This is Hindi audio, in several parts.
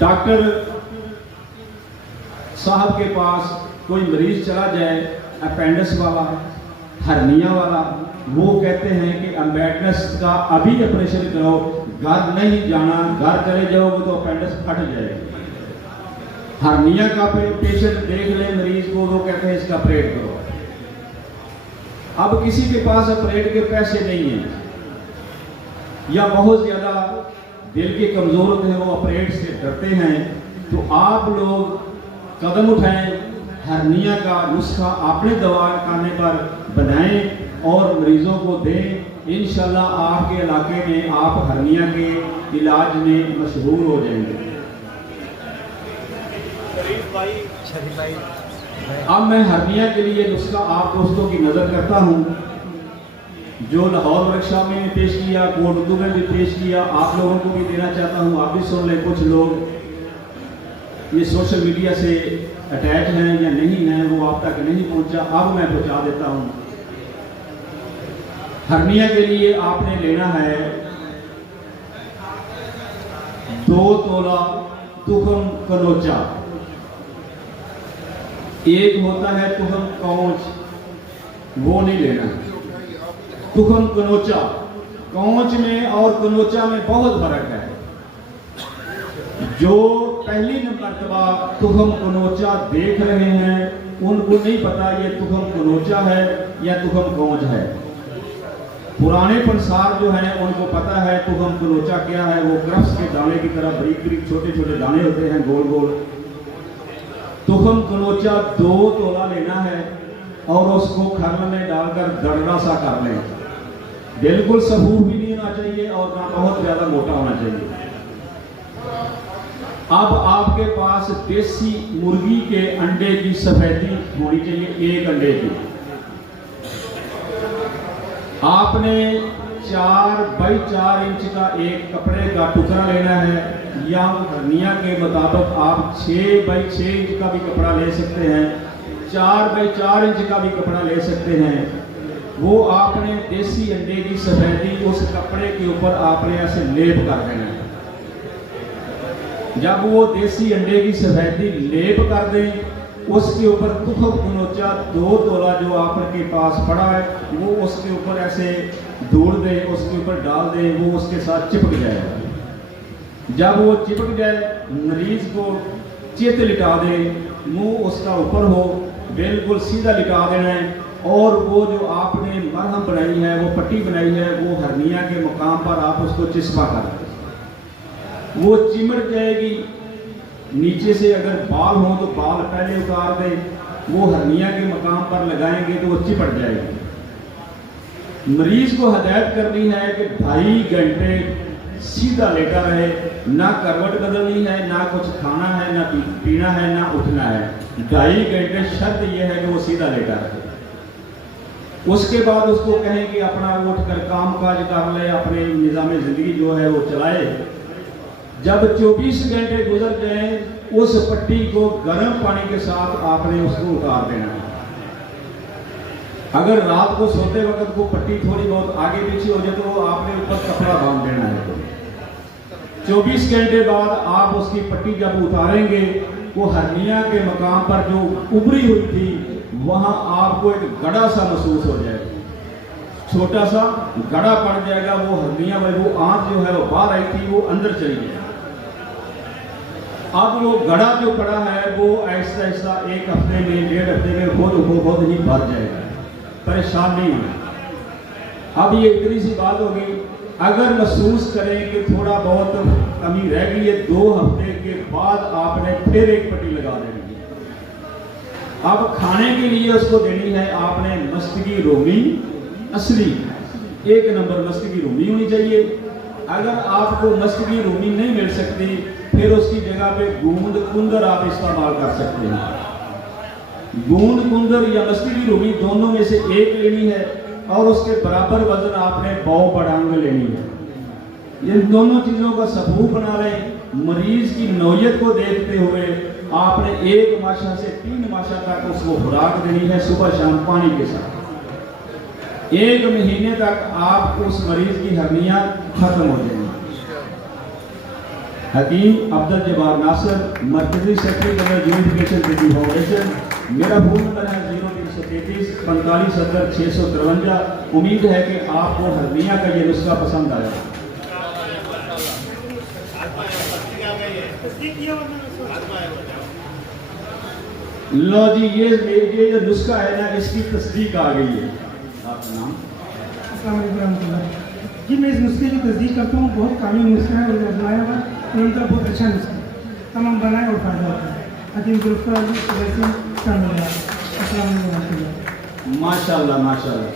डॉक्टर साहब के पास कोई मरीज चला जाए अपेंडिक्स वाला, हर्निया वाला, वो कहते हैं कि अपेंडिक्स का अभी ऑपरेशन करो, घर नहीं जाना, घर चले जाओगे तो अपेंडिक्स फट जाएगा। हर्निया का पेशेंट देख ले मरीज को, वो कहते हैं इसका ऑपरेट करो। अब किसी के पास ऑपरेट के पैसे नहीं हैं या बहुत ज़्यादा दिल के कमज़ोर होते हैं, वो ऑपरेट से डरते हैं, तो आप लोग कदम उठाएं, हर्निया का नुस्खा अपने दवा खाने पर बनाएं और मरीजों को दें। इंशाल्लाह आपके इलाके में आप हर्निया के इलाज में मशहूर हो जाएंगे। अब मैं हर्निया के लिए नुस्खा आप दोस्तों की नज़र करता हूँ, जो लाहौर वर्कशॉप में पेश किया, कोटदू में भी पेश किया, आप लोगों को भी देना चाहता हूँ, आप भी सुन लें। कुछ लोग ये सोशल मीडिया से अटैच हैं या नहीं हैं, वो आप तक नहीं पहुँचा, अब मैं पहुँचा देता हूँ। हर्निया के लिए आपने लेना है 2 तोला तुखम कनोचा, एक होता है तुखम कौच, वो नहीं लेना। तुखम कनोचा, कौच में और कनोचा में बहुत फर्क है। जो पहली मर्तबा तुखम कनोचा देख रहे हैं उनको नहीं पता ये तुखम कनोचा है या तुखम कौच है। पुराने पंसार जो हैं उनको पता है तुखम कनोचा क्या है। वो क्रफ्स के दाने की तरह बारीक बारीक छोटे छोटे दाने होते हैं, गोल गोल। तुखम कनोचा 2 तोला लेना है और उसको खर्ल में डालकर दरड़ा सा कर लें। बिल्कुल सफूफ भी नहीं होना चाहिए और ना बहुत ज्यादा मोटा होना चाहिए। अब आपके पास देसी मुर्गी के अंडे की सफेदी होनी चाहिए, 1 अंडे की। आपने 4 बाई 4 इंच का एक कपड़े का टुकड़ा लेना है, या हर्निया के मुताबिक आप 6 बाई 6 इंच का भी कपड़ा ले सकते हैं, 4 बाई 4 इंच का भी कपड़ा ले सकते हैं। वो आपने देसी अंडे की सफेदी उस कपड़े के ऊपर आपने ऐसे लेप कर देना है। जब वो देसी अंडे की सफेदी लेप कर दें, उसके ऊपर तुखम कनोचा 2 तोला जो आपके पास पड़ा है वो उसके ऊपर ऐसे दूर दें, उसके ऊपर डाल दें, वो उसके साथ चिपक जाएगा। जब वो चिपक जाए, मरीज को चित लिटा दें, मुंह उसका ऊपर हो, बिल्कुल सीधा लिटा देना है। और वो जो आपने मरहम बनाई है, वो पट्टी बनाई है, वो हर्निया के मुकाम पर आप उसको चिस्पा कर दें, वो चिमट जाएगी। नीचे से अगर बाल हो तो बाल पहले उतार दें, वो हर्निया के मकाम पर लगाएंगे तो वो चिपट जाएगी। मरीज को हदायत करनी है कि 2.5 घंटे सीधा लेटा रहे, ना करवट बदलनी है, ना कुछ खाना है, ना पीना है, ना उठना है। 2.5 घंटे शर्त यह है कि वो सीधा लेटा रहे। उसके बाद उसको कहें कि अपना उठ कर काम काज कर ले, अपने निज़ाम ज़िंदगी जो है वो चलाए। जब 24 घंटे गुजर जाए, उस पट्टी को गर्म पानी के साथ आपने उसको उतार देना है। अगर रात को सोते वक्त वो पट्टी थोड़ी बहुत आगे पीछे हो जाए तो वो आपने ऊपर कपड़ा बांध देना है। 24 घंटे बाद आप उसकी पट्टी जब उतारेंगे, वो हर्निया के मकाम पर जो उभरी हुई थी वहां आपको एक गड़ा सा महसूस हो जाएगा, छोटा सा गड़ा पड़ जाएगा। वो हर्निया में वो आंत जो है वो बाहर आई थी, वो अंदर चली जाएगी। अब वो गड़ा जो पड़ा है वो ऐसा ऐसा 1 हफ्ते में 1.5 हफ्ते में खुद ही भर जाएगा। परेशान नहीं होना। अब ये इतनी सी बात होगी, अगर महसूस करें कि थोड़ा बहुत कमी रह गई है, 2 हफ्ते के बाद आपने फिर एक पट्टी लगा देनी है। अब खाने के लिए उसको देनी है आपने मस्तगी रोमी असली, 1 नंबर मस्तगी रोमी होनी चाहिए। अगर आपको मस्तगी रोमी नहीं मिल सकती, फिर उसकी जगह पे गूंद कुंदर आप इस्तेमाल कर सकते हैं। गूंद कुंदर या मस्तगी रोमी दोनों में से एक लेनी है और उसके बराबर वजन आपने पाव बड़ांग लेनी है। इन दोनों चीज़ों का सफूफ बना लें। मरीज की नौयत को देखते हुए आपने 1 माशा से 3 माशा तक उसको खुराक देनी है, सुबह शाम पानी के साथ। 1 महीने तक आप उस मरीज की हर्निया खत्म हो जाएगी। हकीम अब्दुल जब्बार नासर, मरकजी secretary general unification tribunal foundation. मेरा फ़ोन नंबर है 0333 45 70 653। उम्मीद है कि आपको हरनिया का ये नुस्खा पसंद आया। लो जी, ये जो नुस्खा है ना, इसकी तस्दीक आ गई है। आपका नाम? अस्सलाम वालेकुम रहमतुल्लाह। जी, मैं इस नुस्खे की तस्दीक करता हूँ। बहुत कामिल नुस्खा है और बनाया हुआ उनका बहुत अच्छा नुस्खा है। तमाम बनाए और फायदा होता है। हकीम जुल्फ़र अली वैसे कामयाब। अस्सलाम वालेकुम रहमतुल्लाह। माशाल्लाह माशाल्लाह।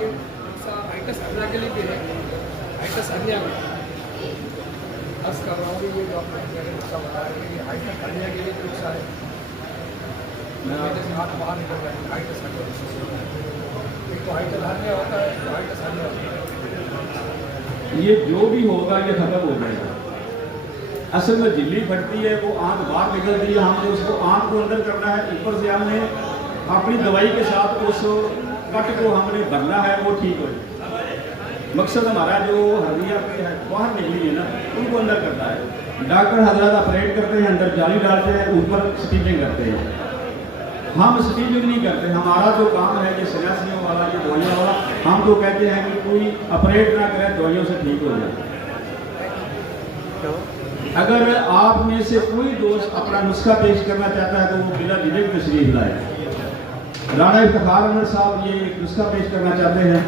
ये जो भी होगा ये खत्म हो जाएगा। असल में झिल्ली फटती है, वो आंख बाहर निकलती है, हमने उसको आंख को अंदर करना है, ऊपर से हमने अपनी दवाई के साथ उस कट को हमने भरना है, वो ठीक हो जाए। मकसद हमारा जो हर्निया पे बाहर निकली है ना, उनको अंदर करना है। डॉक्टर हजरत ऑपरेट करते हैं, अंदर जाली डालते हैं, ऊपर स्टिचिंग करते हैं। हम स्टिचिंग नहीं करते। हमारा जो काम है ये सन्यासियों वाला, ये दवाइयों वाला, हम तो कहते हैं कि कोई ऑपरेट ना करे, दवाइयों से ठीक हो जाए। अगर आप में से कोई दोस्त अपना नुस्खा पेश करना चाहता है तो वो बिला झिझक तशरीफ लाए। राणा इफ्तिखार अहमद साहब ये एक नुस्खा पेश करना चाहते हैं।